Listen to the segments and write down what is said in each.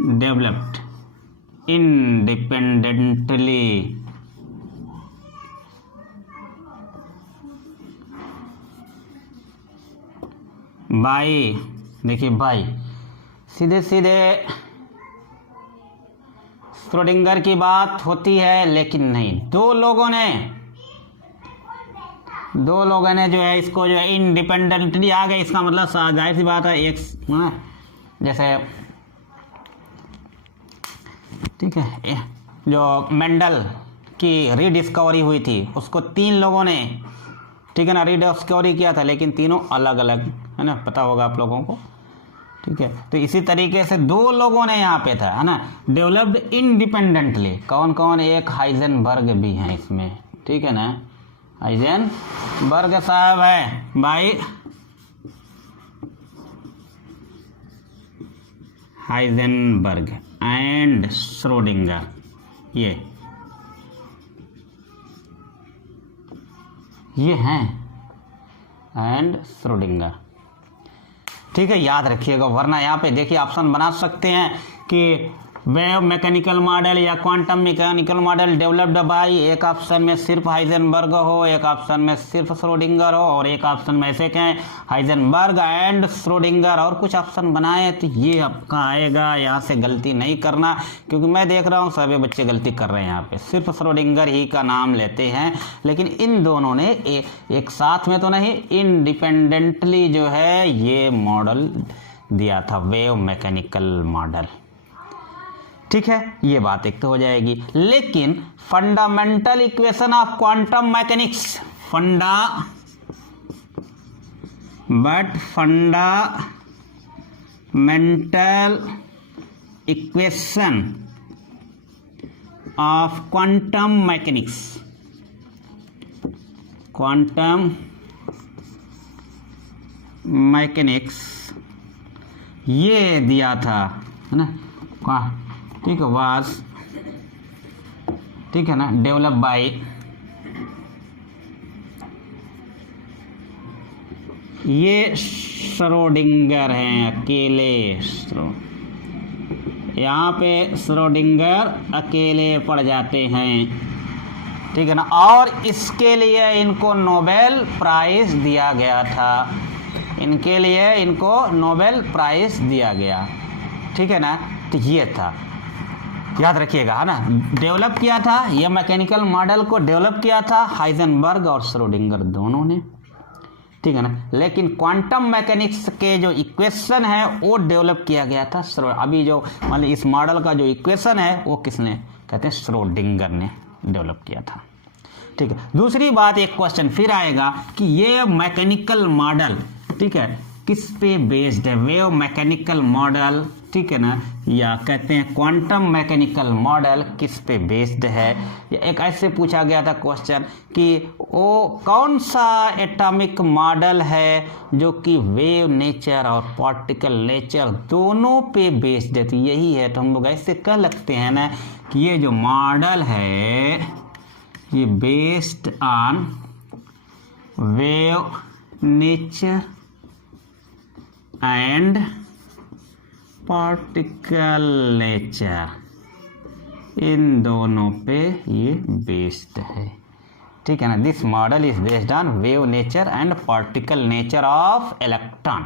developed independently by, देखिए by, सीधे सीधे श्रोडिंगर की बात होती है, लेकिन नहीं, दो लोगों ने जो है इसको जो है इंडिपेंडेंटली आ गए। इसका मतलब जाहिर सी बात है एक जैसे ठीक है जो मेंडल की रीडिस्कवरी हुई थी उसको तीन लोगों ने ठीक है ना रीडिस्कवरी किया था, लेकिन तीनों अलग अलग है ना, पता होगा आप लोगों को। ठीक है, तो इसी तरीके से दो लोगों ने यहाँ पे था है ना डेवलप्ड इंडिपेंडेंटली। कौन कौन? एक हाइजेनबर्ग भी हैं इसमें, ठीक है ना, हाइजेनबर्ग साहब है भाई, हाइजेनबर्ग एंड श्रोडिंगर, ये हैं एंड श्रोडिंगर। ठीक है, याद रखिएगा, वरना यहाँ पे देखिए ऑप्शन बना सकते हैं कि वेव मैकेनिकल मॉडल या quantum mechanical model developed by, एक ऑप्शन में सिर्फ हाइजेनबर्ग हो, एक ऑप्शन में सिर्फ श्रोडिंगर हो, और एक ऑप्शन में ऐसे कहें हाइजेनबर्ग एंड श्रोडिंगर, और कुछ ऑप्शन बनाए तो ये आपका आएगा। यहाँ से गलती नहीं करना, क्योंकि मैं देख रहा हूँ सभी बच्चे गलती कर रहे हैं। यहाँ पे सिर्फ श्रोडिंगर ही का नाम लेते हैं, लेकिन इन दोनों ने एक साथ में तो नहीं, इंडिपेंडेंटली जो है ये मॉडल दिया था, वेव मैकेनिकल मॉडल। ठीक है, ये बात एक तो हो जाएगी। लेकिन fundamental equation of quantum mechanics, fundamental equation of quantum mechanics ये दिया था है ना, ठीक है, वाज ठीक है ना डेवलप बाय ये श्रोडिंगर हैं अकेले, यहाँ पे श्रोडिंगर अकेले पड़ जाते हैं, ठीक है ना, और इसके लिए इनको नोबेल प्राइज दिया गया था, इनके लिए इनको नोबेल प्राइज दिया गया। ठीक है ना, तो ये था, याद रखिएगा है ना, डेवलप किया था ये मैकेनिकल मॉडल को डेवलप किया था हाइजेनबर्ग और श्रोडिंगर दोनों ने। ठीक है ना, लेकिन क्वांटम मैकेनिक्स के जो इक्वेशन है वो डेवलप किया गया था अभी जो मतलब इस मॉडल का जो इक्वेशन है वो किसने कहते हैं, श्रोडिंगर ने डेवलप किया था। ठीक है, दूसरी बात, एक क्वेश्चन फिर आएगा कि ये मैकेनिकल मॉडल ठीक है किस पे बेस्ड है, वेव मैकेनिकल मॉडल ठीक है ना, या कहते हैं क्वांटम मैकेनिकल मॉडल किस पे बेस्ड है। एक ऐसे पूछा गया था क्वेश्चन कि वो कौन सा एटॉमिक मॉडल है जो कि वेव नेचर और पार्टिकल नेचर दोनों पे बेस्ड है, तो यही है। तो हम लोग ऐसे कह लगते हैं ना कि ये जो मॉडल है ये based on wave nature and particle nature, इन दोनों पे ये बेस्ड है। ठीक है ना, this model is based on wave nature and particle nature of electron.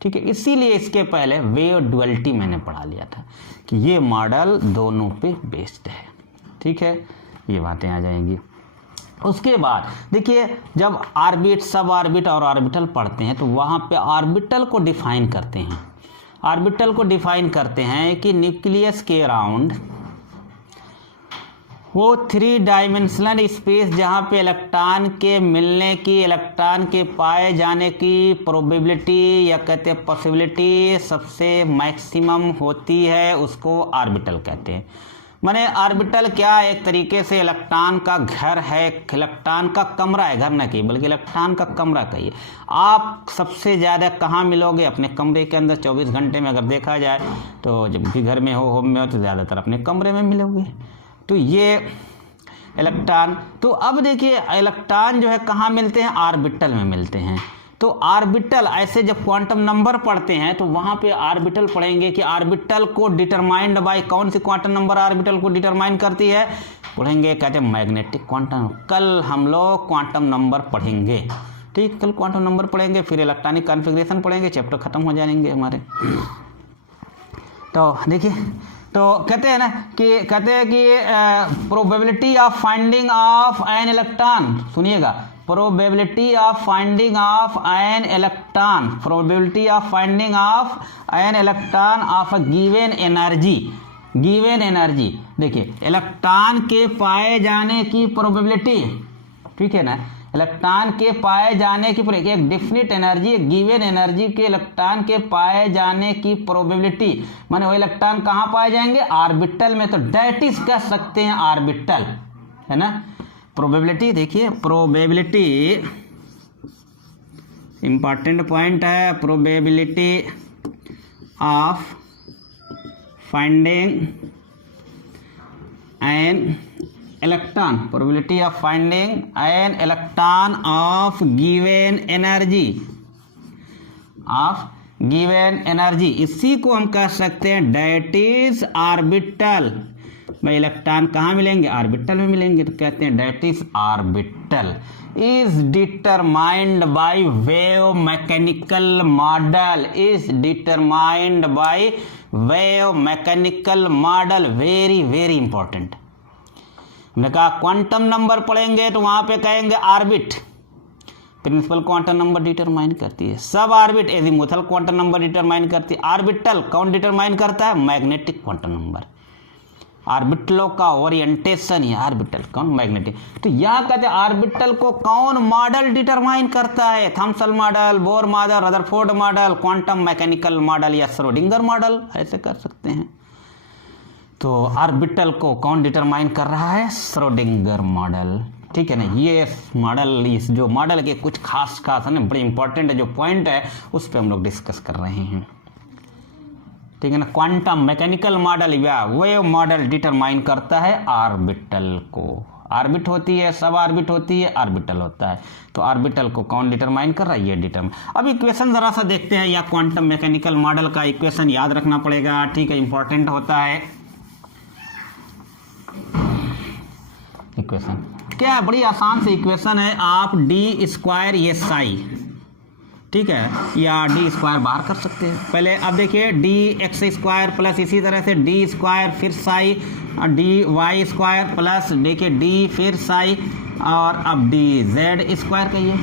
ठीक है, इसीलिए इसके पहले वेव डुअलिटी मैंने पढ़ा लिया था कि ये मॉडल दोनों पे बेस्ड है। ठीक है, ये बातें आ जाएंगी। उसके बाद देखिए, जब ऑर्बिट, सब ऑर्बिट और ऑर्बिटल पढ़ते हैं तो वहाँ पे ऑर्बिटल को डिफाइन करते हैं। ऑर्बिटल को डिफाइन करते हैं कि न्यूक्लियस के अराउंड वो 3 डायमेंशनल स्पेस जहाँ पे इलेक्ट्रॉन के मिलने की, इलेक्ट्रॉन के पाए जाने की प्रोबेबिलिटी या कहते हैं पॉसिबिलिटी सबसे मैक्सिमम होती है, उसको ऑर्बिटल कहते हैं। माने ऑर्बिटल क्या, एक तरीके से इलेक्ट्रॉन का घर है, इलेक्ट्रॉन का कमरा है, घर ना कहिए बल्कि इलेक्ट्रॉन का कमरा कहिए। आप सबसे ज़्यादा कहाँ मिलोगे, अपने कमरे के अंदर। 24 घंटे में अगर देखा जाए तो जब भी घर में हो, होम में हो, तो ज़्यादातर अपने कमरे में मिलोगे। तो ये इलेक्ट्रॉन, तो अब देखिए इलेक्ट्रॉन जो है कहाँ मिलते हैं, ऑर्बिटल में मिलते हैं। तो ऑर्बिटल, ऐसे जब क्वांटम नंबर पढ़ते हैं तो वहां पे ऑर्बिटल पढ़ेंगे कि ऑर्बिटल को डिटरमाइंड बाय कौन सी क्वांटम नंबर ऑर्बिटल को डिटरमाइन करती है, पढ़ेंगे, कहते हैं मैग्नेटिक क्वांटम। कल हम लोग क्वांटम नंबर पढ़ेंगे, ठीक, कल क्वांटम नंबर पढ़ेंगे, फिर इलेक्ट्रॉनिक कॉन्फ़िगरेशन पढ़ेंगे, चैप्टर खत्म हो जाएंगे हमारे। तो देखिए, तो कहते हैं ना कि probability of finding of an electron, सुनिएगा, probability of finding of an electron, probability of finding of an electron of a given energy, given energy. देखिए, इलेक्ट्रॉन के पाए जाने की प्रोबेबिलिटी, ठीक है ना, इलेक्ट्रॉन के पाए जाने की, एक डिफिनिट एनर्जी, एक गिवन एनर्जी के इलेक्ट्रॉन के पाए जाने की प्रोबेबिलिटी, माने वो इलेक्ट्रॉन कहाँ पाए जाएंगे, ऑर्बिटल में, तो डेट इज कह सकते हैं ऑर्बिटल, है ना। प्रोबेबिलिटी, देखिए प्रोबेबिलिटी इंपॉर्टेंट पॉइंट है, probability of finding an electron, probability of finding an electron of given energy, of given energy, इसी को हम कह सकते हैं डेट इज ऑर्बिटल। भाई इलेक्ट्रॉन कहाँ मिलेंगे, ऑर्बिटल में मिलेंगे, तो कहते हैं that is orbital is determined by wave mechanical model, is determined by wave mechanical model, very very important. हमने कहा क्वांटम नंबर पढ़ेंगे तो वहां पे कहेंगे orbit, principal quantum number determine करती है, sub orbit azimuthal quantum number determine करती है, ऑर्बिटल कौन डिटरमाइन करता है, मैग्नेटिक क्वांटम नंबर, ऑर्बिटलों का ओरिएंटेशन है, ऑर्बिटल कौन, मैग्नेटिक। तो यहाँ कहते हैं ऑर्बिटल को कौन मॉडल डिटरमाइन करता है, Thomson model, Bohr model, Rutherford model, quantum mechanical model या श्रोडिंगर मॉडल, ऐसे कर सकते हैं। तो ऑर्बिटल को कौन डिटरमाइन कर रहा है, श्रोडिंगर मॉडल, ठीक है ना। ये मॉडल, इस जो मॉडल के कुछ खास है ना, बड़े इंपॉर्टेंट जो पॉइंट है उस पर हम लोग डिस्कस कर रहे हैं, ठीक है ना। क्वांटम मैकेनिकल मॉडल या वेव मॉडल डिटरमाइन करता है ऑर्बिटल को, ऑर्बिट होती है, सब ऑर्बिट होती है, ऑर्बिटल होता है, तो ऑर्बिटल को कौन डिटरमाइन कर रहा है, ये डिटरमाइन। अब इक्वेशन जरा सा देखते हैं, या क्वांटम मैकेनिकल मॉडल का इक्वेशन याद रखना पड़ेगा, ठीक है, इंपॉर्टेंट होता है। इक्वेशन क्या है, बड़ी आसान से इक्वेशन है, आप डी स्क्वायर ये साई, ठीक है, या डी स्क्वायर बाहर कर सकते हैं। पहले अब देखिए डी एक्स स्क्वायर प्लस इसी तरह से डी स्क्वायर फिर psi, D Y square plus देखिए डी फिर साई, और अब डी जेड स्क्वायर कहिए,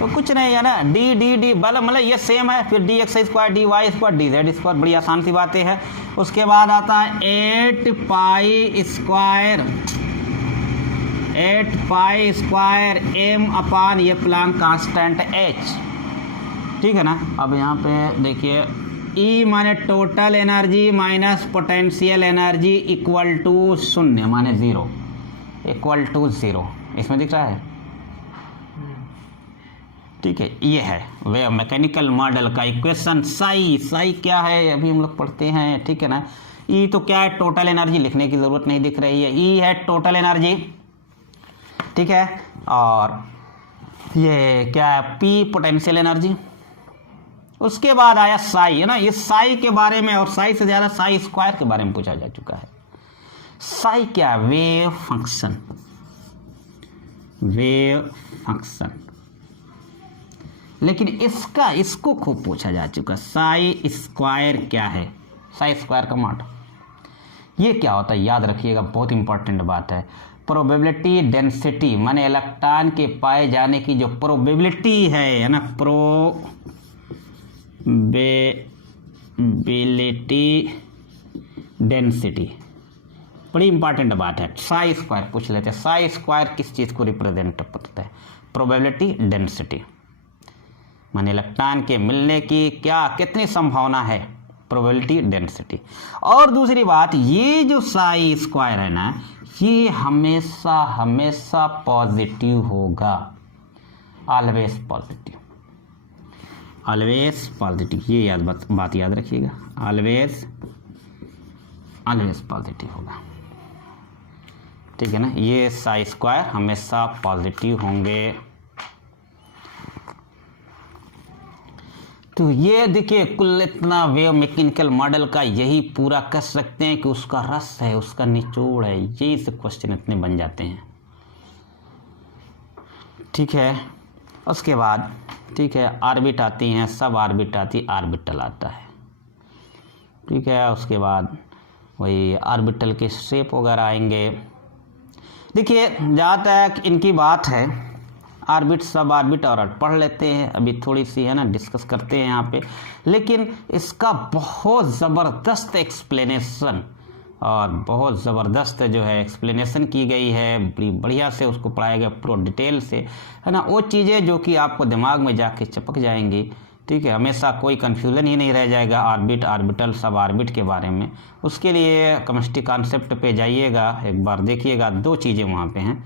तो कुछ नहीं है ना, डी डी डी मतलब ये सेम है, फिर D X square D Y square D Z square, बड़ी आसान सी बातें हैं। उसके बाद आता है 8 पाई स्क्वायर एम अपान ये प्लांक कांस्टेंट एच, ठीक है ना। अब यहाँ पे देखिए E माने total energy minus potential energy equal to 0 माने 0, इक्वल टू 0, इसमें दिख रहा है, ठीक है। ये है वेव मैकेनिकल मॉडल का इक्वेशन। साई क्या है अभी हम लोग पढ़ते हैं, ठीक है ना। E तो क्या है, टोटल एनर्जी, लिखने की जरूरत नहीं दिख रही है, E है टोटल एनर्जी, ठीक है, और ये क्या है, P पोटेंशियल एनर्जी। उसके बाद आया साई, है ना, इस साई के बारे में, और साई से ज्यादा साई स्क्वायर के बारे में पूछा जा चुका है। साई क्या, वेव फंक्शन, लेकिन इसको खूब पूछा जा चुका। साई स्क्वायर क्या है, साई स्क्वायर का मान ये क्या होता है, याद रखिएगा, बहुत इंपॉर्टेंट बात है। प्रोबेबिलिटी डेंसिटी माने इलेक्ट्रॉन के पाए जाने की जो प्रोबेबिलिटी है ना, प्रोबेबिलिटी डेंसिटी, बड़ी इंपॉर्टेंट बात है। साई स्क्वायर पूछ लेते हैं, साई स्क्वायर किस चीज़ को रिप्रेजेंट करता है, प्रोबेबिलिटी डेंसिटी माने इलेक्ट्रॉन के मिलने की क्या कितनी संभावना है, प्रोबेबिलिटी डेंसिटी। और दूसरी बात, ये जो साई स्क्वायर है ना, ये हमेशा पॉजिटिव होगा, ऑलवेज पॉजिटिव, ये बात याद रखिएगा, ऑलवेज पॉजिटिव होगा, ठीक है ना। ये साई स्क्वायर हमेशा पॉजिटिव होंगे। तो ये देखिए कुल इतना वेव मैकेनिकल मॉडल का यही पूरा कह सकते हैं कि उसका रस है, उसका निचोड़ है, यही से क्वेश्चन इतने बन जाते हैं। ठीक है, उसके बाद ठीक है ऑर्बिट आती हैं, सब ऑर्बिट आती, ऑर्बिटल आता है। ठीक है, उसके बाद वही ऑर्बिटल के शेप वगैरह आएंगे। देखिए जहाँ तक इनकी बात है ऑर्बिट, सब ऑर्बिट और पढ़ लेते हैं, अभी थोड़ी सी है ना डिस्कस करते हैं यहाँ पे, लेकिन इसका बहुत ज़बरदस्त एक्सप्लेनेशन और बहुत ज़बरदस्त जो है एक्सप्लेनेशन की गई है, बड़ी बढ़िया से उसको पढ़ाया गया पूरा डिटेल से, है ना। वो चीज़ें जो कि आपको दिमाग में जाके चिपक जाएंगी। ठीक है, हमेशा कोई कन्फ्यूज़न ही नहीं रह जाएगा ऑर्बिट, ऑर्बिटल, सब ऑर्बिट के बारे में। उसके लिए केमिस्ट्री कॉन्सेप्ट पे जाइएगा, एक बार देखिएगा, दो चीज़ें वहाँ पे हैं,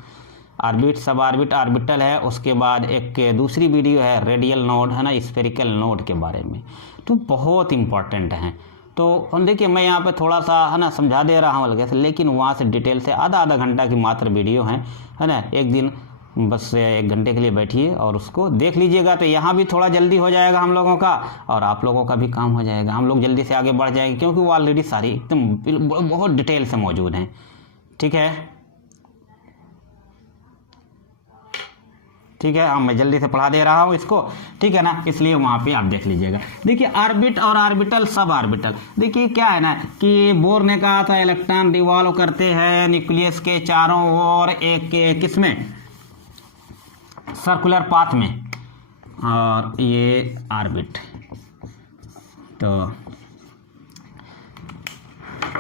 ऑर्बिट, सब ऑर्बिट, ऑर्बिटल है। उसके बाद एक दूसरी वीडियो है रेडियल नोड, है ना, स्फेरिकल नोड के बारे में, तो बहुत इंपॉर्टेंट हैं। तो हम देखिए मैं यहाँ पे थोड़ा सा है ना समझा दे रहा हूँ अलग से, लेकिन वहाँ से डिटेल से आधा घंटा की मात्र वीडियो है ना। एक दिन बस 1 घंटे के लिए बैठिए और उसको देख लीजिएगा, तो यहाँ भी थोड़ा जल्दी हो जाएगा हम लोगों का और आप लोगों का भी काम हो जाएगा, हम लोग जल्दी से आगे बढ़ जाएंगे, क्योंकि वो ऑलरेडी सारी एकदम बहुत डिटेल से मौजूद हैं। ठीक है, ठीक है, हाँ मैं जल्दी से पढ़ा दे रहा हूँ इसको, ठीक है ना, इसलिए वहाँ पे आप देख लीजिएगा। देखिए ऑर्बिट और ऑर्बिटल, सब ऑर्बिटल, देखिए क्या है ना कि बोर ने कहा था इलेक्ट्रॉन रिवॉल्व करते हैं न्यूक्लियस के चारों ओर, एक किसमें, सर्कुलर पाथ में, और ये ऑर्बिट। तो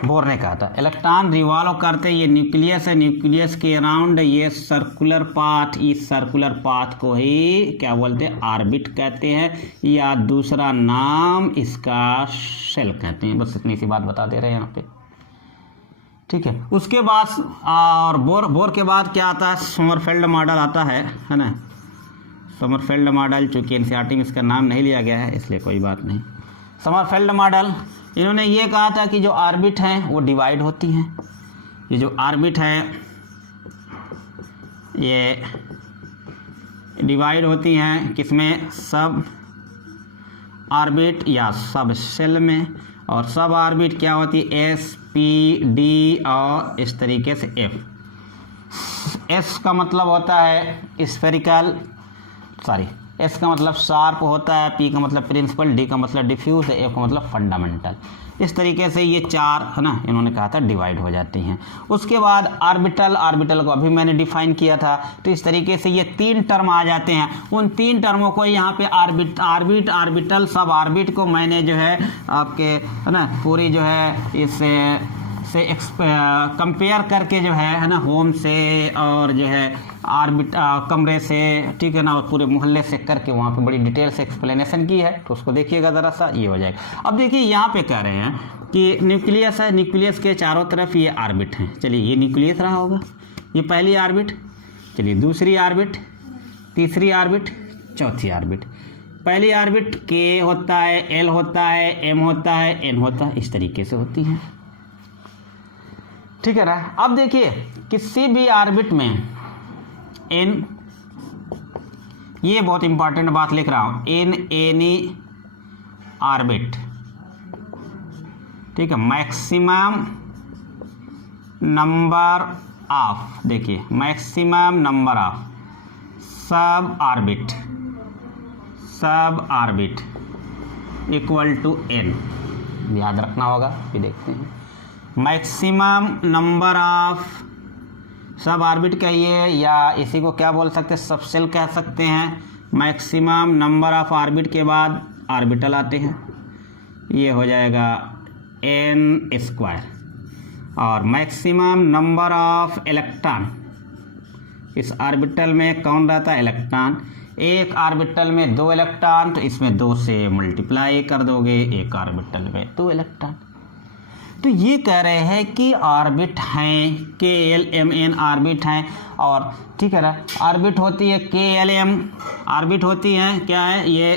बोर ने कहा था इलेक्ट्रॉन रिवॉल्व करते, ये न्यूक्लियस है, न्यूक्लियस के अराउंड ये सर्कुलर पाथ, इस सर्कुलर पाथ को ही क्या बोलते हैं, ऑर्बिट कहते हैं, या दूसरा नाम इसका शेल कहते हैं। बस इतनी सी बात बता दे रहे हैं यहाँ पे। ठीक है, उसके बाद और बोर के बाद क्या आता है, सोमरफेल्ड मॉडल आता है ना। सोमरफेल्ड मॉडल, चूँकि एनसीईआरटी में इसका नाम नहीं लिया गया है इसलिए कोई बात नहीं। सोमरफेल्ड मॉडल, इन्होंने ये कहा था कि जो ऑर्बिट हैं वो डिवाइड होती हैं, ये जो ऑर्बिट है ये डिवाइड होती हैं किसमें, सब ऑर्बिट या सब शेल में, और सब ऑर्बिट क्या होती है, एस, पी, डी और इस तरीके से एफ। एस का मतलब होता है स्फेरिकल, सॉरी एस का मतलब शार्प होता है, पी का मतलब प्रिंसिपल, डी का मतलब डिफ्यूज, एफ का मतलब फंडामेंटल। इस तरीके से ये चार है ना इन्होंने कहा था डिवाइड हो जाती हैं। उसके बाद ऑर्बिटल, ऑर्बिटल को अभी मैंने डिफाइन किया था, तो इस तरीके से ये 3 टर्म आ जाते हैं। उन 3 टर्मों को यहाँ पे ऑर्बिट, ऑर्बिटल, सब ऑर्बिट को मैंने जो है आपके है ना पूरी जो है इससे कंपेयर करके जो है ना होम से और जो है ऑर्बिट कमरे से, ठीक है ना, और पूरे मोहल्ले से करके वहाँ पे बड़ी डिटेल से एक्सप्लेनेशन की है, तो उसको देखिएगा ज़रा सा, ये हो जाएगा। अब देखिए यहाँ पे कह रहे हैं कि न्यूक्लियस है, न्यूक्लियस के चारों तरफ ये ऑर्बिट हैं। चलिए ये न्यूक्लियस रहा होगा, ये पहली ऑर्बिट, चलिए दूसरी ऑर्बिट, तीसरी ऑर्बिट, चौथी ऑर्बिट। पहली ऑर्बिट के होता है, एल होता है, एम होता है, एन होता है, इस तरीके से होती है। ठीक है ना। अब देखिए किसी भी ऑर्बिट में इन, ये बहुत इंपॉर्टेंट बात लिख रहा हूं, इन एनी ऑर्बिट, ठीक है, मैक्सिमम नंबर ऑफ, देखिए मैक्सिमम नंबर ऑफ सब ऑर्बिट इक्वल टू एन, याद रखना होगा। ये देखते हैं मैक्सिमम नंबर ऑफ सब ऑर्बिट कहिए, या इसी को क्या बोल सकते हैं, सबसेल कह सकते हैं। मैक्सिमम नंबर ऑफ ऑर्बिट के बाद ऑर्बिटल आते हैं, ये हो जाएगा एन स्क्वायर। और मैक्सिमम नंबर ऑफ इलेक्ट्रॉन, इस ऑर्बिटल में कौन रहता है, इलेक्ट्रॉन। एक ऑर्बिटल में 2 इलेक्ट्रॉन, तो इसमें 2 से मल्टीप्लाई कर दोगे, एक ऑर्बिटल में 2 इलेक्ट्रॉन। तो ये कह रहे हैं कि ऑर्बिट हैं, के एल एम एन ऑर्बिट हैं, और ठीक है ना ऑर्बिट होती है के एल एम, ऑर्बिट होती हैं क्या है, ये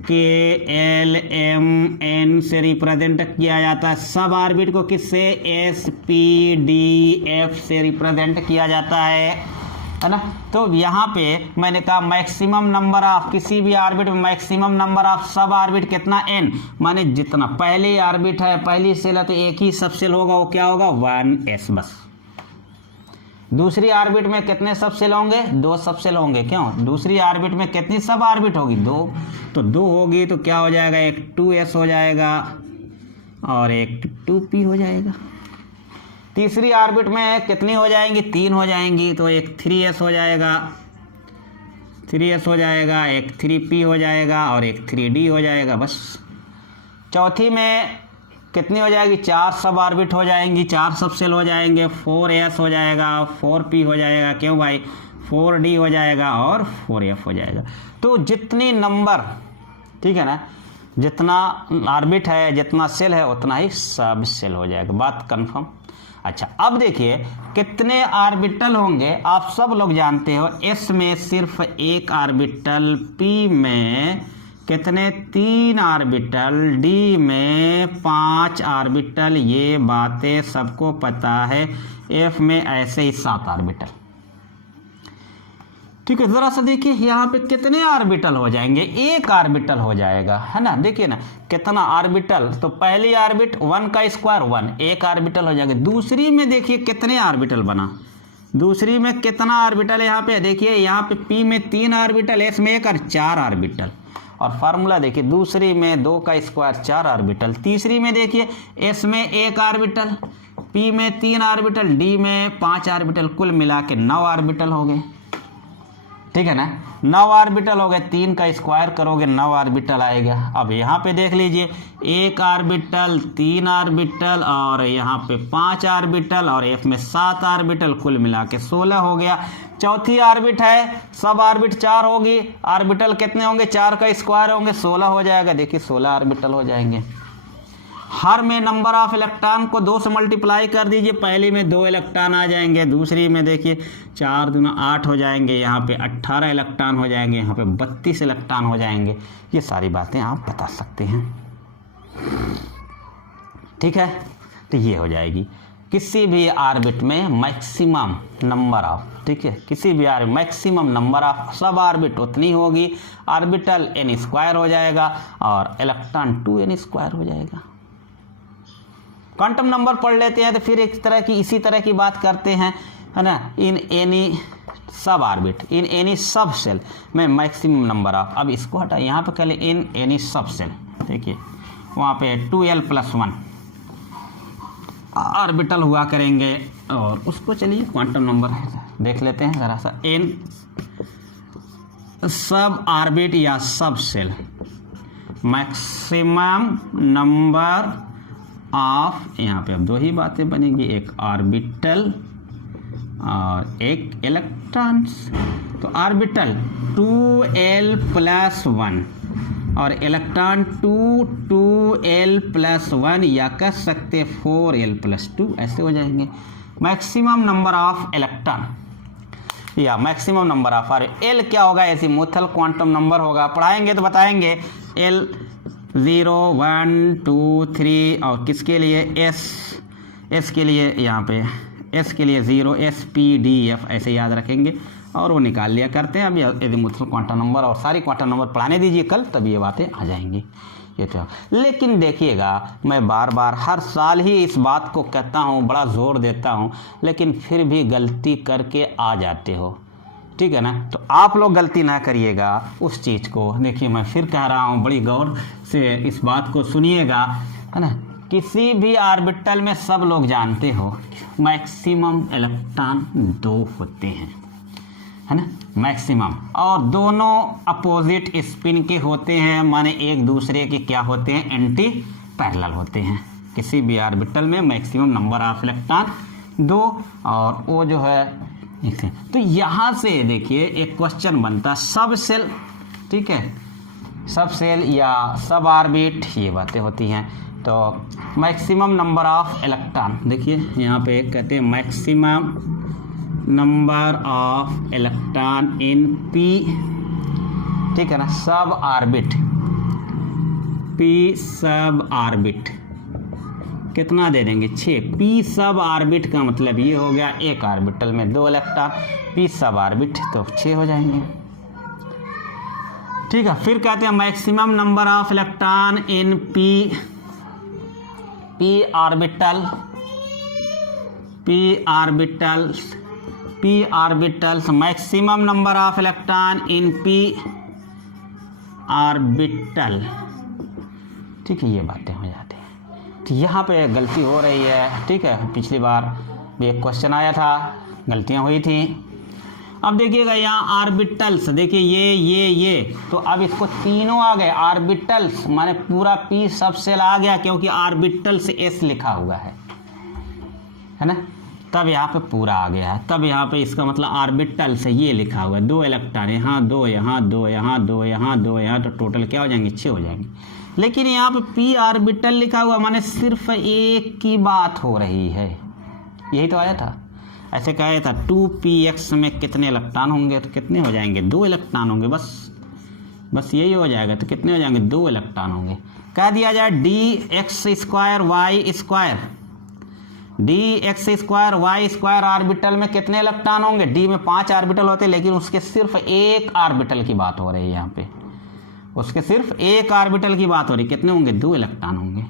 के एल एम एन से रिप्रेजेंट किया जाता है। सब ऑर्बिट को किससे, एस पी डी एफ से रिप्रेजेंट किया जाता है। है ना। तो यहाँ पे मैंने कहा मैक्सिमम नंबर ऑफ किसी भी ऑर्बिट में मैक्सिमम नंबर ऑफ सब ऑर्बिट कितना n, माने जितना पहली ऑर्बिट है पहली सेल है तो एक ही सब सेल होगा, वो क्या होगा 1s बस। दूसरी ऑर्बिट में कितने सब सेल होंगे, 2 सब सेल होंगे। क्यों, दूसरी ऑर्बिट में कितनी सब ऑर्बिट होगी, 2, तो 2 होगी तो क्या हो जाएगा, एक 2s हो जाएगा और एक 2p हो जाएगा। तीसरी ऑर्बिट में कितनी हो जाएंगी, 3 हो जाएंगी, तो एक 3s हो जाएगा, 3s हो जाएगा, एक 3p हो जाएगा और एक 3d हो जाएगा बस। चौथी में कितनी हो जाएगी, 4 सब ऑर्बिट हो जाएंगी, 4 सब सेल हो जाएंगे, 4s हो जाएगा, 4p हो जाएगा, क्यों भाई 4d हो जाएगा और 4f हो जाएगा। तो जितनी नंबर, ठीक है ना, जितना ऑर्बिट है जितना सेल है उतना ही सब सेल हो जाएगा। बात कंफर्म। अच्छा, अब देखिए कितने ऑर्बिटल होंगे, आप सब लोग जानते हो s में सिर्फ एक ऑर्बिटल, p में कितने 3 ऑर्बिटल, d में 5 ऑर्बिटल, ये बातें सबको पता है। f में ऐसे ही 7 ऑर्बिटल, ठीक है। जरा सा देखिए यहाँ पे कितने ऑर्बिटल हो जाएंगे, एक ऑर्बिटल हो जाएगा, है ना। देखिए ना कितना ऑर्बिटल, तो पहली ऑर्बिट 1 का स्क्वायर 1, एक ऑर्बिटल हो जाएगा। दूसरी में देखिए कितने ऑर्बिटल बना, दूसरी में कितना ऑर्बिटल, यहाँ पे देखिए, यहाँ पे p में 3 ऑर्बिटल, s में 1 और 4 ऑर्बिटल। और फार्मूला देखिए, दूसरी में 2 का स्क्वायर 4 ऑर्बिटल, तीसरी में देखिए s में 1 ऑर्बिटल, p में 3 ऑर्बिटल, d में 5 ऑर्बिटल, कुल मिला के 9 ऑर्बिटल हो गए, ठीक है ना। 9 ऑर्बिटल हो गए, 3 का स्क्वायर करोगे 9 ऑर्बिटल आएगा। अब यहाँ पे देख लीजिए 1 ऑर्बिटल, 3 ऑर्बिटल और यहाँ पे 5 ऑर्बिटल और f में 7 ऑर्बिटल, कुल मिला के 16 हो गया। चौथी ऑर्बिट है, सब ऑर्बिट 4 होगी, ऑर्बिटल कितने होंगे, 4 का स्क्वायर होंगे, 16 हो जाएगा। देखिए 16 ऑर्बिटल हो जाएंगे। हर में नंबर ऑफ इलेक्ट्रॉन को 2 से मल्टीप्लाई कर दीजिए, पहली में 2 इलेक्ट्रॉन आ जाएंगे, दूसरी में देखिए 4 दूना 8 हो जाएंगे, यहाँ पे 18 इलेक्ट्रॉन हो जाएंगे, यहाँ पे 32 इलेक्ट्रॉन हो जाएंगे। ये सारी बातें आप बता सकते हैं, ठीक है। तो ये हो जाएगी किसी भी ऑर्बिट में मैक्सिमम नंबर ऑफ, ठीक है, किसी भी ऑर्बिट मैक्सिमम नंबर ऑफ सब ऑर्बिट उतनी होगी, ऑर्बिटल n स्क्वायर हो जाएगा और इलेक्ट्रॉन 2n स्क्वायर हो जाएगा। क्वांटम नंबर पढ़ लेते हैं तो फिर एक तरह की इसी तरह की बात करते हैं, है ना। इन एनी सब ऑर्बिट, इन एनी सब सेल में मैक्सिमम नंबर ऑफ, अब इसको हटा, यहाँ पे कह इन एनी सब सेल, देखिए वहाँ पे 2l+1 ऑर्बिटल हुआ करेंगे और उसको चलिए क्वांटम नंबर देख लेते हैं ज़रा सा। इन सब ऑर्बिट या सब सेल मैक्सिमम नंबर ऑफ, यहाँ पे अब 2 ही बातें बनेंगी, एक ऑर्बिटल और एक इलेक्ट्रॉन्स। तो ऑर्बिटल 2l+1 और इलेक्ट्रॉन 2l+1 या कह सकते 4l+2, ऐसे हो जाएंगे। मैक्सिमम नंबर ऑफ इलेक्ट्रॉन या मैक्सिमम नंबर ऑफ l क्या होगा, ऐसी मुथल क्वांटम नंबर होगा, पढ़ाएंगे तो बताएंगे। l 0 1 2 3 और किसके लिए s के लिए, यहाँ पे s के लिए 0 s p d f ऐसे याद रखेंगे और वो निकाल लिया करते हैं। अब यदि मुथल क्वांटम नंबर और सारी क्वांटम नंबर पढ़ाने दीजिए कल, तब ये बातें आ जाएंगी। ये तो, लेकिन देखिएगा मैं बार बार हर साल ही इस बात को कहता हूँ, बड़ा जोर देता हूँ, लेकिन फिर भी गलती करके आ जाते हो, ठीक है ना। तो आप लोग गलती ना करिएगा उस चीज़ को। देखिए मैं फिर कह रहा हूँ, बड़ी गौर से इस बात को सुनिएगा, है ना। किसी भी ऑर्बिटल में सब लोग जानते हो मैक्सिमम इलेक्ट्रॉन 2 होते हैं, है ना, मैक्सिमम, और दोनों अपोजिट स्पिन के होते हैं, माने एक दूसरे के क्या होते हैं, एंटी पैरेलल होते हैं। किसी भी ऑर्बिटल में मैक्सिमम नंबर ऑफ इलेक्ट्रॉन 2 और वो जो है। तो यहाँ से देखिए एक क्वेश्चन बनता, सब सेल, ठीक है, सब सेल या सब ऑर्बिट, ये बातें होती हैं। तो मैक्सिमम नंबर ऑफ इलेक्ट्रॉन, देखिए यहाँ पे कहते हैं maximum number of electron in p, ठीक है ना, सब ऑर्बिट, p सब ऑर्बिट, कितना दे देंगे 6। पी सब ऑर्बिट का मतलब ये हो गया एक ऑर्बिटल में 2 इलेक्ट्रॉन, पी सब ऑर्बिट तो 6 हो जाएंगे। ठीक है, फिर कहते हैं maximum number of electron in P orbitals, maximum number of electron in P orbital. ठीक है, ये बातें हो जाती हैं। तो यहाँ पे गलती हो रही है। ठीक है, पिछली बार भी एक क्वेश्चन आया था, गलतियाँ हुई थी। अब देखिएगा यहाँ ऑर्बिटल्स, देखिए ये तो अब इसको तीनों आ गए ऑर्बिटल्स, माने पूरा पी सब सेल आ गया, क्योंकि ऑर्बिटल्स एस लिखा हुआ है ना, तब यहाँ पे पूरा आ गया है। तब यहाँ पे इसका मतलब ऑर्बिटल से ये लिखा हुआ है 2 इलेक्ट्रॉन यहाँ, 2 यहाँ, 2 यहाँ, 2 यहाँ, 2 यहाँ, तो टोटल क्या हो जाएंगे 6 हो जाएंगे। लेकिन यहाँ पे पी ऑर्बिटल लिखा हुआ माने सिर्फ एक की बात हो रही है, यही तो आया था। ऐसे कहा था 2px में कितने इलेक्ट्रॉन होंगे, तो कितने हो जाएंगे 2 इलेक्ट्रॉन होंगे, बस यही हो जाएगा। तो कितने हो जाएंगे 2 इलेक्ट्रॉन होंगे। कह दिया जाए dx² ऑर्बिटल में कितने इलेक्ट्रॉन होंगे। डी में 5 ऑर्बिटल होते हैं, लेकिन उसके सिर्फ एक ऑर्बिटल की बात हो रही है यहाँ पे, उसके सिर्फ एक ऑर्बिटल की बात हो रही है। कितने होंगे 2 इलेक्ट्रॉन होंगे।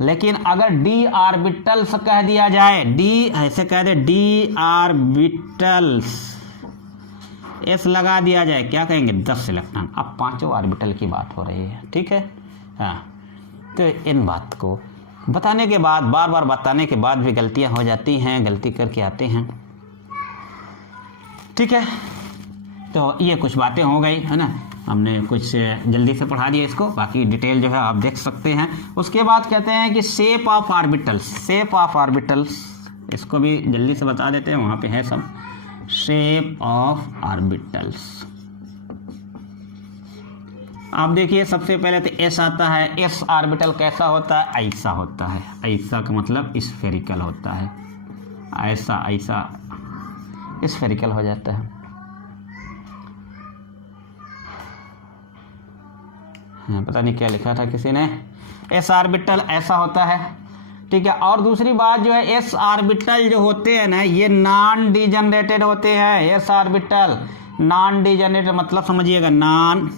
लेकिन अगर डी ऑर्बिटल्स कह दिया जाए, डी ऐसे कह दे डी ऑर्बिटल्स, एस लगा दिया जाए, क्या कहेंगे 10 इलेक्ट्रॉन। अब 5 ऑर्बिटल की बात हो रही है। ठीक है, हाँ, तो इन बात को बताने के बाद, बार बार बताने के बाद भी गलतियां हो जाती हैं, गलती करके आते हैं। ठीक है, तो ये कुछ बातें हो गई है ना, हमने कुछ जल्दी से पढ़ा दिया इसको, बाकी डिटेल जो है आप देख सकते हैं। उसके बाद कहते हैं कि शेप ऑफ ऑर्बिटल्स, इसको भी जल्दी से बता देते हैं, वहाँ पे है सब। शेप ऑफ ऑर्बिटल्स, आप देखिए सबसे पहले तो एस आता है। एस ऑर्बिटल कैसा होता है, ऐसा होता है। ऐसा का मतलब स्फेरिकल होता है, ऐसा स्फेरिकल हो जाता है। पता नहीं क्या लिखा था किसी ने, एस ऑर्बिटल ऐसा होता है। ठीक है, और दूसरी बात जो है, एस ऑर्बिटल जो होते हैं ना, ये नॉन डिजनरेटेड होते हैं। एस ऑर्बिटल नॉन डिजनरेटेड मतलब समझिएगा, non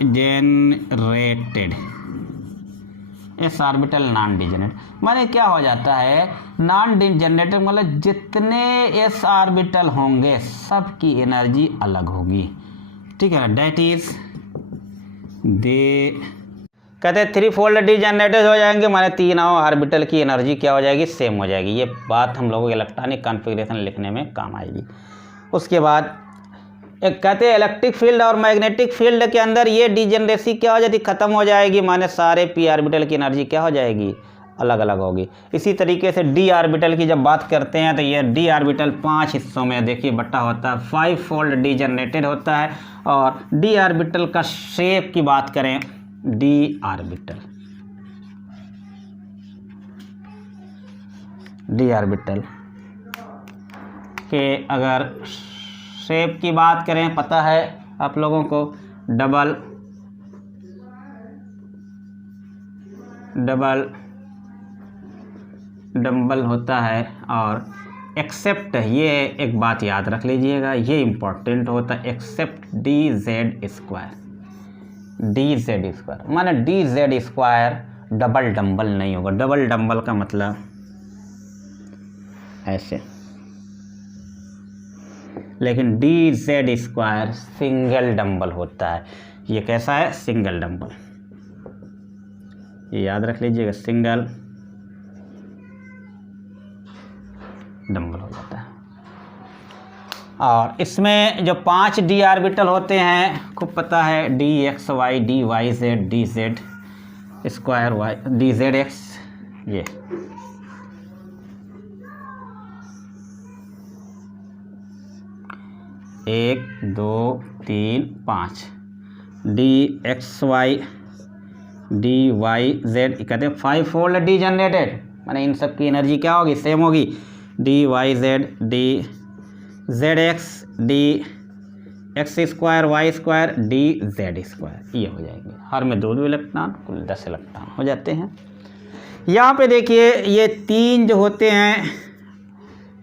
degenerated, S orbital non degenerate माने क्या हो जाता है, नॉन डिजेनरेटेड मतलब जितने एस ऑर्बिटल होंगे सबकी एनर्जी अलग होगी। ठीक है ना, डेट इज दे कहते हैं 3 फोल्ड डिजेनरेटेड हो जाएंगे, माने 3 ऑर्बिटल की एनर्जी क्या हो जाएगी, सेम हो जाएगी। ये बात हम लोगों को इलेक्ट्रॉनिक कॉन्फ़िगरेशन लिखने में काम आएगी। उसके बाद एक कहते हैं इलेक्ट्रिक फील्ड और मैग्नेटिक फील्ड के अंदर ये डिजेनरेसी क्या हो जाती, खत्म हो जाएगी, माने सारे पी ऑर्बिटल की एनर्जी क्या हो जाएगी, अलग अलग होगी। इसी तरीके से डी ऑर्बिटल की जब बात करते हैं तो ये डी ऑर्बिटल 5 हिस्सों में देखिए बटा होता है, 5 फोल्ड डिजेनरेटेड होता है। और डी ऑर्बिटल का शेप की बात करें, डी ऑर्बिटल के अगर शेप की बात करें, पता है आप लोगों को, डबल डम्बल होता है। और एक्सेप्ट, ये एक बात याद रख लीजिएगा, ये इम्पोर्टेंट होता है, एक्सेप्ट DZ², माने DZ² डबल डम्बल नहीं होगा। डबल डम्बल का मतलब ऐसे, लेकिन DZ² सिंगल डम्बल होता है। ये कैसा है, सिंगल डम्बल, ये याद रख लीजिएगा, सिंगल डम्बल हो जाता है। और इसमें जो 5 डी ऑर्बिटल होते हैं, खूब पता है, DXY, DYZ, DZ²Y, DZX, ये 1 2 3 5 DXY DYZ कहते हैं 5 फोल्ड डिजेनरेटेड, माने इन सब की एनर्जी क्या होगी, सेम होगी। DYZ DZX X square Y square D Z square, ये हो जाएंगे। हर में 2 इलेक्ट्रॉन, कुल 10 इलेक्ट्रॉन हो जाते हैं। यहाँ पे देखिए ये 3 जो होते हैं,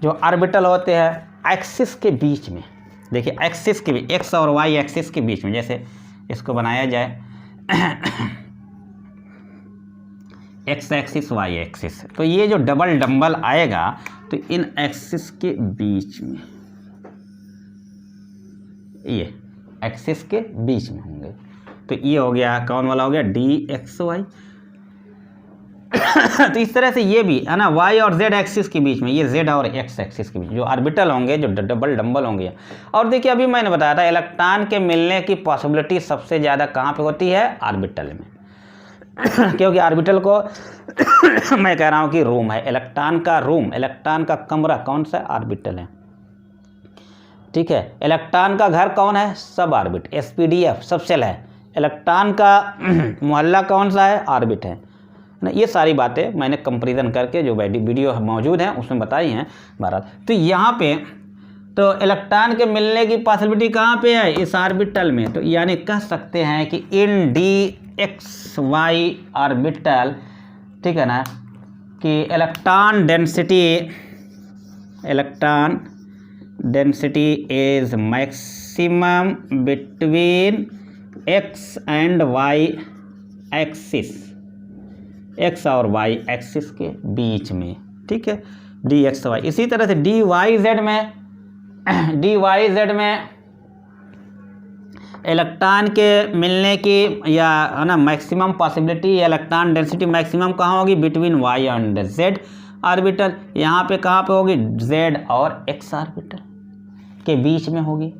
जो ऑर्बिटल होते हैं एक्सिस के बीच में, देखिए एक्सिस के बीच, एक्स और वाई एक्सिस के बीच में, जैसे इसको बनाया जाए एक्स एक्सिस वाई एक्सिस, तो ये जो डबल डंबल आएगा तो इन एक्सिस के बीच में, ये एक्सिस के बीच में होंगे। तो ये हो गया, कौन वाला हो गया, डी एक्स वाई। तो इस तरह से ये भी है ना, वाई और जेड एक्सिस के बीच में, ये जेड और एक्स एक्सिस के बीच जो ऑर्बिटल होंगे, जो डबल डंबल होंगे। और देखिए अभी मैंने बताया था इलेक्ट्रॉन के मिलने की पॉसिबिलिटी सबसे ज़्यादा कहाँ पे होती है, ऑर्बिटल में। क्योंकि ऑर्बिटल को मैं कह रहा हूँ कि रूम है, इलेक्ट्रॉन का रूम, इलेक्ट्रॉन का कमरा कौन सा है, ऑर्बिटल है। ठीक है, इलेक्ट्रॉन का घर कौन है, सब ऑर्बिट, एसपीडीएफ सब सेल है। इलेक्ट्रॉन का मोहल्ला कौन सा है, ऑर्बिट है ना। ये सारी बातें मैंने कंपैरिजन करके जो वीडियो मौजूद हैं उसमें बताई हैं भारत। तो यहाँ पे तो इलेक्ट्रॉन के मिलने की पॉसिबिलिटी कहाँ पे है, इस ऑर्बिटल में। तो यानी कह सकते हैं कि इन डी एक्स वाई ऑर्बिटल, ठीक है ना, कि electron density is maximum between X and Y axis, X और वाई एक्सिस के बीच में। ठीक है, डी एक्स वाई। इसी तरह से डी वाई जेड में इलेक्ट्रॉन के मिलने की या है ना maximum possibility, electron density maximum कहाँ होगी, between Y and Z orbital. यहाँ पे कहाँ पे होगी, जेड और एक्स ऑर्बिटल के बीच में होगी,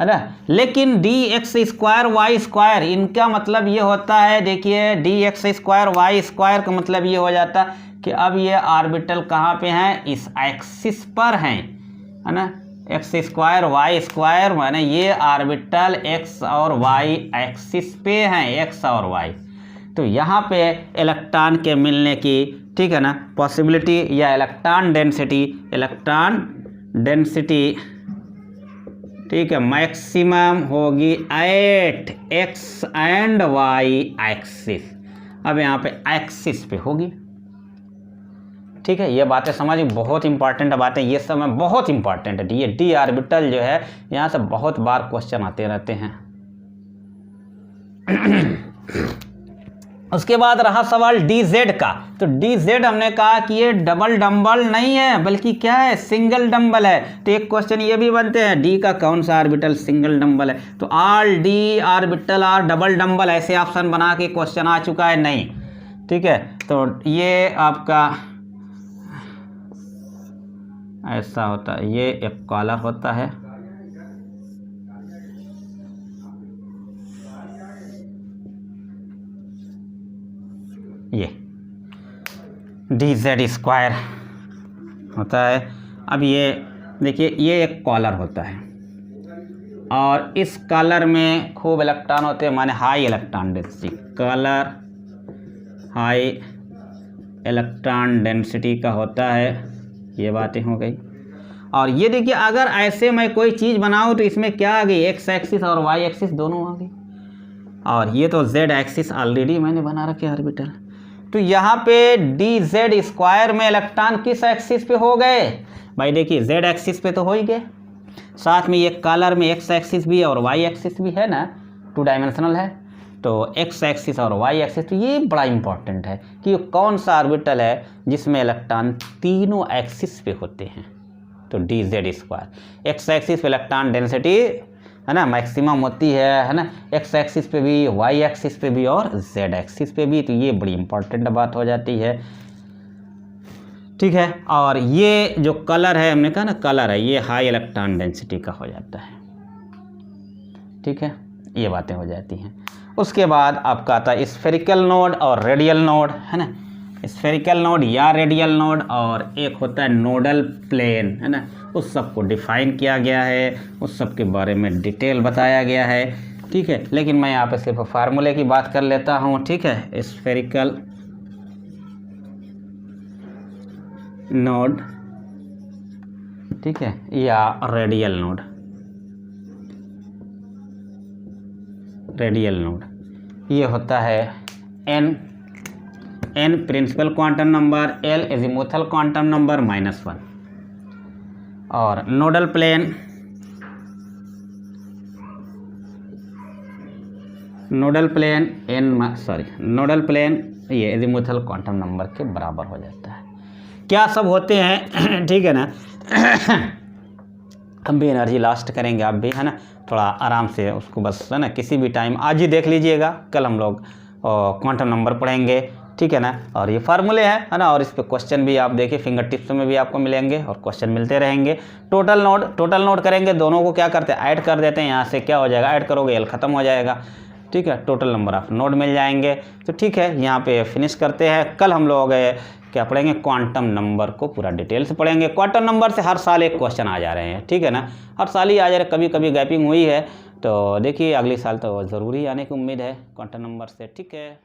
है ना। लेकिन D X square Y square, इनका मतलब ये होता है, देखिए D X square Y square का मतलब ये हो जाता है कि अब ये ऑर्बिटल कहाँ पे हैं, इस एक्सिस पर हैं, है ना। एक्स स्क्वायर वाई स्क्वायर माने ये ऑर्बिटल एक्स और वाई एक्सिस पे हैं, एक्स और वाई। तो यहाँ पे इलेक्ट्रॉन के मिलने की, ठीक है ना, पॉसिबिलिटी या इलेक्ट्रॉन डेंसिटी, ठीक है, मैक्सिमम होगी at X and Y axis. अब यहाँ पे एक्सिस पे होगी। ठीक है, ये बातें समझ, बहुत इंपॉर्टेंट बातें, ये सब में बहुत इंपॉर्टेंट है। ये डी ऑर्बिटल जो है यहाँ से बहुत बार क्वेश्चन आते रहते हैं। उसके बाद रहा सवाल डी जेड का। तो डी जेड हमने कहा कि ये डबल डंबल नहीं है, बल्कि क्या है, सिंगल डंबल है। तो एक क्वेश्चन ये भी बनते हैं, डी का कौन सा ऑर्बिटल सिंगल डंबल है। तो all D orbital are double dumbbell, ऐसे ऑप्शन बना के क्वेश्चन आ चुका है, नहीं। ठीक है, तो ये आपका ऐसा होता है, ये एक कॉलर होता है, ये डी जेड स्क्वायर होता है। अब ये देखिए, ये एक कॉलर होता है और इस कॉलर में खूब इलेक्ट्रॉन होते हैं, माने high electron density, colour high electron density का होता है। ये बातें हो गई। और ये देखिए, अगर ऐसे मैं कोई चीज़ बनाऊँ तो इसमें क्या आ गई, एक्स एक्सिस और वाई एक्सिस दोनों आ गई। और ये तो जेड एक्सिस ऑलरेडी मैंने बना रखे ऑर्बिटल। तो यहाँ पे डी जेड स्क्वायर में इलेक्ट्रॉन किस एक्सिस पे हो गए भाई, देखिए जेड एक्सिस पे तो हो ही गए, साथ में ये कॉलर में एक्स एक्सिस भी और वाई एक्सिस भी है ना, 2 डायमेंशनल है। तो एक्स एक्सिस और वाई एक्सिस, तो ये बड़ा इंपॉर्टेंट है कि कौन सा ऑर्बिटल है जिसमें इलेक्ट्रॉन तीनों एक्सिस पे होते हैं। तो D Z square, x axis पे इलेक्ट्रॉन डेंसिटी है ना मैक्सिमम होती है ना, एक्स एक्सिस पे भी, वाई एक्सिस पे भी और जेड एक्सिस पे भी। तो ये बड़ी इंपॉर्टेंट बात हो जाती है। ठीक है, और ये जो कलर है, हमने कहा ना कलर है, ये हाई इलेक्ट्रॉन डेंसिटी का हो जाता है। ठीक है, ये बातें हो जाती हैं। उसके बाद आपका आता है स्फेरिकल नोड और रेडियल नोड, है ना। स्फेरिकल नोड या रेडियल नोड, और एक होता है नोडल प्लेन, है ना। उस सब को डिफाइन किया गया है, उस सब के बारे में डिटेल बताया गया है। ठीक है, लेकिन मैं यहाँ पे सिर्फ फार्मूले की बात कर लेता हूँ। ठीक है, स्फेरिकल नोड, ठीक है, या रेडियल नोड। रेडियल नोड, ये होता है n principal quantum number, l azimuthal quantum number -1। और नोडल प्लेन ये एजीमुथल क्वांटम नंबर के बराबर हो जाता है। क्या सब होते हैं ठीक है ना। हम भी एनर्जी लास्ट करेंगे, आप भी, है ना, थोड़ा आराम से उसको बस, है ना, किसी भी टाइम आज ही देख लीजिएगा, कल हम लोग क्वांटम नंबर पढ़ेंगे, ठीक है ना। और ये फार्मूले हैं, है ना, और इस पे क्वेश्चन भी आप देखिए, फिंगर टिप्स में भी आपको मिलेंगे और क्वेश्चन मिलते रहेंगे। टोटल नोड करेंगे, दोनों को क्या करते हैं, ऐड कर देते हैं। यहाँ से क्या हो जाएगा, ऐड करोगे एल ख़त्म हो जाएगा, ठीक है, टोटल नंबर ऑफ नोड मिल जाएंगे। तो ठीक है, यहाँ पे फिनिश करते हैं। कल हम लोग क्या पढ़ेंगे, क्वांटम नंबर को पूरा डिटेल से पढ़ेंगे। क्वांटम नंबर से हर साल एक क्वेश्चन आ जा रहे हैं, ठीक है ना, हर साल ही आ जा रहे हैं, कभी कभी गैपिंग हुई है, तो देखिए अगले साल तो ज़रूरी आने की उम्मीद है क्वांटम नंबर से। ठीक है।